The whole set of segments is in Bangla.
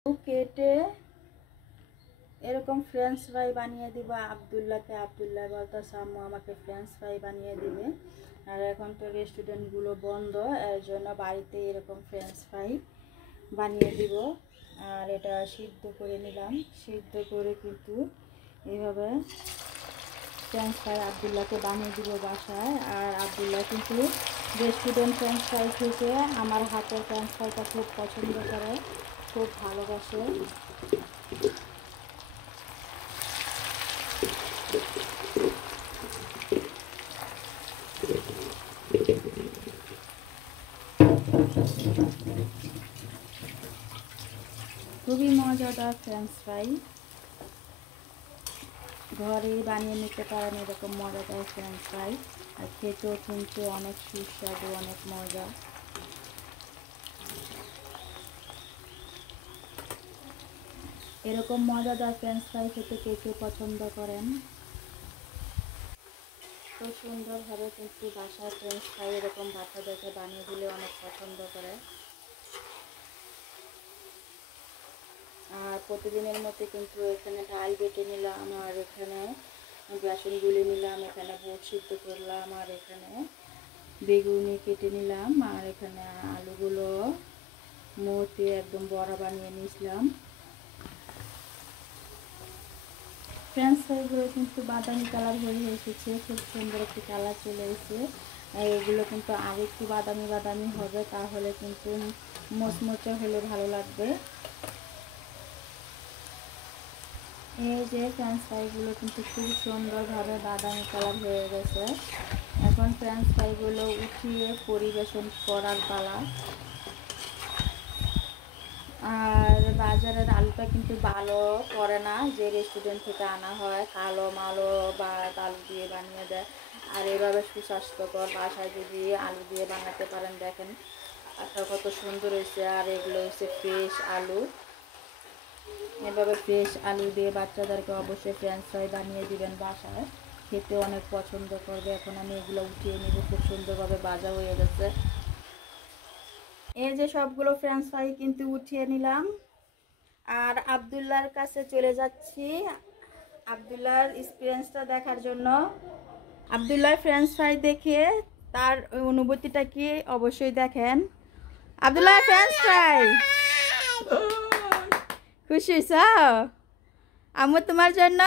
কেটে এরকম ফ্রেঞ্চ ফ্রাই বানিয়ে দিব আব্দুল্লাহকে। আব্দুল্লাহ বলতেছে আম্মু আমাকে ফ্রেঞ্চ ফ্রাই বানিয়ে দিবে। আর এখন তো রেস্টুরেন্টগুলো বন্ধ, এর জন্য বাড়িতে এরকম ফ্রেঞ্চ ফ্রাই বানিয়ে দিব। আর এটা সিদ্ধ করে নিলাম, সিদ্ধ করে কিন্তু এইভাবে ফ্রেঞ্চ ফ্রাই আব্দুল্লাহকে বানিয়ে দিব বাসায়। আর আব্দুল্লাহ কিন্তু রেস্টুরেন্ট ফ্রেঞ্চ ফ্রাই থেকে আমার হাতের ফ্রেঞ্চ ফ্রাইটা খুব পছন্দ করে, খুব ভালোবাসে। খুবই মজাদার ফ্রেঞ্চ ফ্রাই, ঘরেই বানিয়ে নিতে পারেন এরকম মজাদার ফ্রেঞ্চ ফ্রাই। আর খেতেও কিন্তু অনেক সুস্বাদু, অনেক মজা। এরকম মজাদার ফ্রেঞ্চ ফ্রাই খেতে কে কে পছন্দ করেন? তো সুন্দরভাবে কিন্তু বাসায় ফ্রেঞ্চ ফ্রাই এরকম বাচ্চাদেরকে বানিয়ে দিলে অনেক পছন্দ করে। আর প্রতিদিনের মধ্যে কিন্তু এখানে ডাল বেটে নিলাম, আর এখানে বেসন গুলে নিলাম, এখানে বুট সিদ্ধ করলাম, আর এখানে বেগুনি কেটে নিলাম, আর এখানে আলুগুলো মতে একদম বড়া বানিয়ে নিয়েছিলাম। ফ্রেঞ্চ ফ্রাইগুলো কিন্তু বাদামি কালার হয়ে এসেছে, খুব সুন্দর একটি কালার চলে এসেছে। এগুলো কিন্তু আর একটু বাদামি বাদামি হবে, তাহলে কিন্তু মচমচে হলে ভালো লাগবে। এই যে ফ্রেঞ্চ ফ্রাইগুলো কিন্তু খুব সুন্দরভাবে বাদামি কালার হয়ে গেছে। এখন ফ্রেঞ্চ ফ্রাইগুলো উঠিয়ে পরিবেশন করার পালা। আর বাজারের আলুটা কিন্তু ভালো করে না, যে রেস্টুরেন্ট থেকে আনা হয় কালো মালো বা আলু দিয়ে বানিয়ে দেয়। আর এভাবে সুস্বাস্থ্যকর বাসায় যদি আলু দিয়ে বানাতে পারেন, দেখেন একটা কত সুন্দর হয়েছে। আর এগুলো হচ্ছে ফ্রেশ আলু, এভাবে ফ্রেশ আলু দিয়ে বাচ্চাদেরকে অবশ্যই ফ্রেঞ্চ ফ্রাই বানিয়ে দিবেন বাসায়, খেতে অনেক পছন্দ করবে। এখন আমি এগুলো উঠিয়ে নিব, খুব সুন্দরভাবে ভাজা হয়ে গেছে। এই যে সবগুলো ফ্রেঞ্চ ফ্রাই কিন্তু উঠিয়ে নিলাম। আর আব্দুল্লাহর কাছে চলে যাচ্ছি আব্দুল্লাহর এক্সপিরিয়েন্সটা দেখার জন্য। আব্দুল্লাহর ফ্রেঞ্চ ফ্রাই দেখে তার অনুভূতিটা কি অবশ্যই দেখেন। আব্দুল্লাহর ফ্রেঞ্চ ফ্রাই খুশি হইছ? আমি তোমার জন্য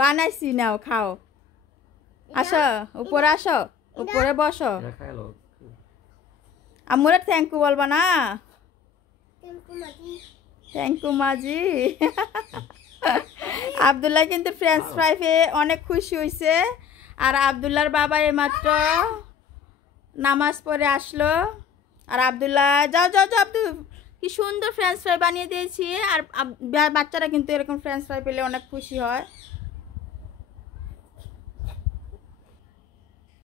বানাইছি, নাও খাও। আসো উপরে, আসো উপরে বসো। আমরা থ্যাংক ইউ বলবা না? থ্যাংক ইউ মাজি। আব্দুল্লাহ কিন্তু ফ্রেঞ্চ ফ্রাই পেয়ে অনেক খুশি হয়েছে। আর আব্দুল্লাহর বাবা এইমাত্র নামাজ পড়ে আসলো। আর আব্দুল্লাহ যাও যাও যাও, আব্দুল কি সুন্দর ফ্রেঞ্চ ফ্রাই বানিয়ে দিয়েছি। আর বাচ্চারা কিন্তু এরকম ফ্রেঞ্চ ফ্রাই পেলে অনেক খুশি হয়।